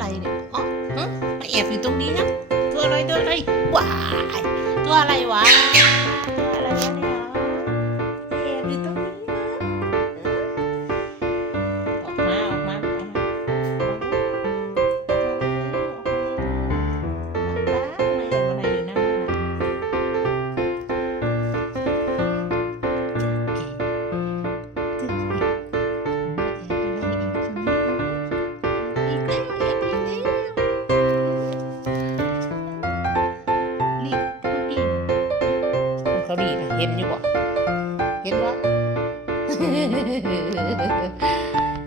อะไรเนี่ยอ๋อฮะมาแอบอยู่ตรงนี้นะ ตัวอะไรตัวอะไรว้ายตัวอะไรวะ เขาดีนะเห็นอยู่บ่เห็นวะ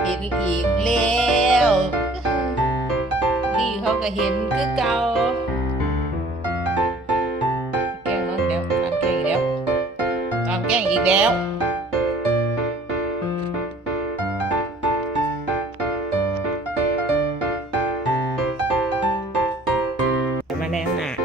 เห็นอีกแล้วนี่เขาก็เห็นคือเก่าแกล้งน้องอีกแล้วตามแกล้งอีกแล้วตามแกล้งอีกแล้วมาแนมหนา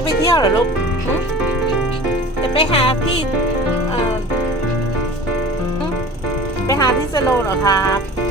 จะไปเที่ยวเหรอลูกหึจะไปหาพี่เอ่อหึไปหาพี่สโลเหรอครับ